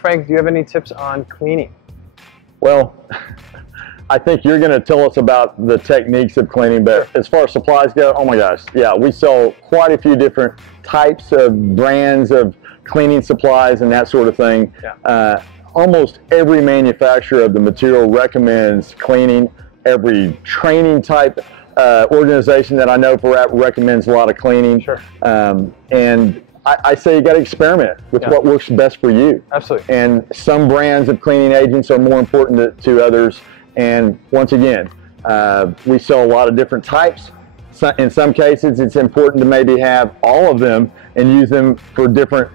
Frank, do you have any tips on cleaning? Well, I think you're going to tell us about the techniques of cleaning, but as far as supplies go, oh my gosh, yeah, we sell quite a few different types of brands of cleaning supplies and that sort of thing. Yeah. Almost every manufacturer of the material recommends cleaning. Every training type organization that I know for recommends a lot of cleaning. Sure. And I say you got to experiment with what works best for you. Absolutely. And some brands of cleaning agents are more important to others. And once again, we sell a lot of different types. So in some cases, it's important to maybe have all of them and use them for different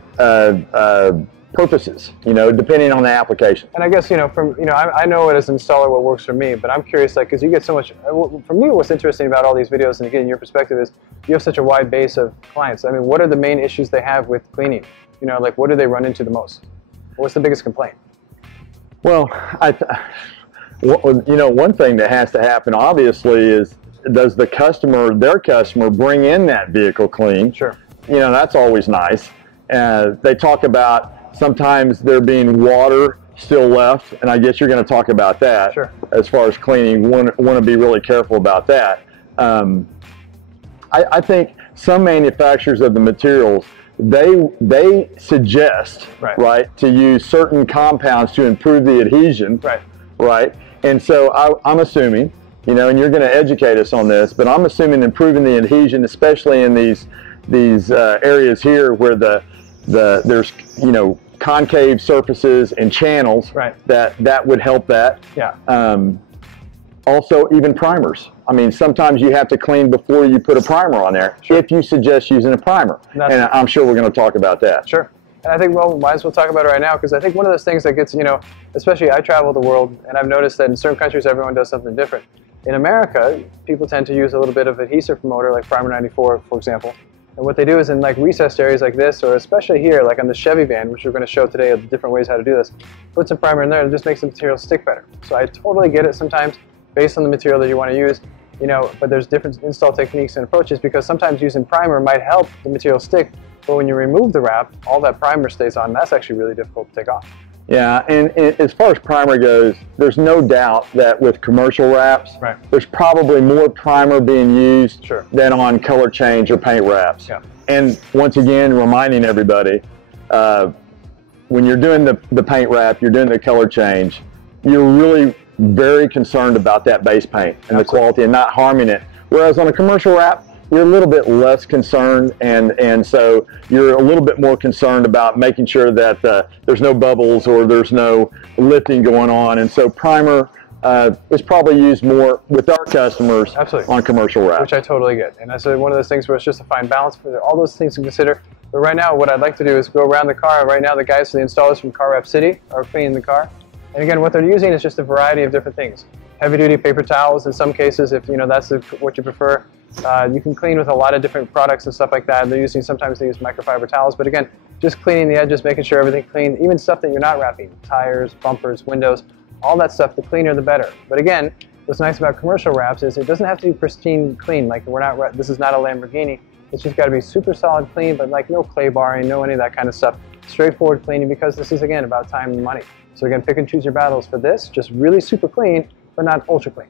purposes, depending on the application. And I guess, I know it as an installer what works for me, but I'm curious, because you get so much, for me what's interesting about all these videos, and again, your perspective is you have such a wide base of clients. I mean, what are the main issues they have with cleaning? What do they run into the most? What's the biggest complaint? Well, one thing that has to happen, obviously, is does their customer bring in that vehicle clean? Sure. That's always nice. They talk about sometimes there being water still left, and I guess you're going to talk about that. Sure. As far as cleaning, want to be really careful about that. I think some manufacturers of the materials, they suggest right to use certain compounds to improve the adhesion. Right. And so I'm assuming, and you're going to educate us on this, but I'm assuming improving the adhesion, especially in these areas here where there's concave surfaces and channels, that would help that. Yeah. Also, even primers. I mean, sometimes you have to clean before you put a primer on there. Sure. If you suggest using a primer, and I'm sure we're going to talk about that. Sure. And I think, well, might as well talk about it right now, because I think one of those things that gets, especially I travel the world, and I've noticed that in certain countries everyone does something different. In America, people tend to use a little bit of adhesive promoter, like Primer 94, for example. And what they do is in recessed areas like this, or especially here, like on the Chevy van, which we're going to show today of different ways how to do this, put some primer in there and it just makes the material stick better. So I totally get it sometimes based on the material that you want to use, but there's different install techniques and approaches, because sometimes using primer might help the material stick, but when you remove the wrap, all that primer stays on, and that's actually really difficult to take off. Yeah, and as far as primer goes, there's no doubt that with commercial wraps, there's probably more primer being used than on color change or paint wraps. Yeah. And once again, reminding everybody, when you're doing the paint wrap, you're doing the color change, you're really very concerned about that base paint and the quality and not harming it. Whereas on a commercial wrap, you're a little bit less concerned, and so you're a little bit more concerned about making sure that there's no bubbles or there's no lifting going on. And so primer is probably used more with our customers on commercial wrap. Which I totally get. And that's one of those things where it's just a fine balance for all those things to consider. But right now, what I'd like to do is go around the car. Right now, the guys, the installers from Car Wrap City are cleaning the car. And again, what they're using is just a variety of different things. Heavy-duty paper towels in some cases, if that's what you prefer. You can clean with a lot of different products and stuff like that. Sometimes they use microfiber towels, but again, just cleaning the edges, making sure everything's clean, even stuff that you're not wrapping, tires, bumpers, windows, all that stuff, the cleaner the better. But again, what's nice about commercial wraps is it doesn't have to be pristine clean. Like this is not a Lamborghini. It's just got to be super solid clean, but no clay barring, no any of that kind of stuff. Straightforward cleaning, because this is again about time and money. So again, pick and choose your battles for this, just really super clean, but not ultra clean.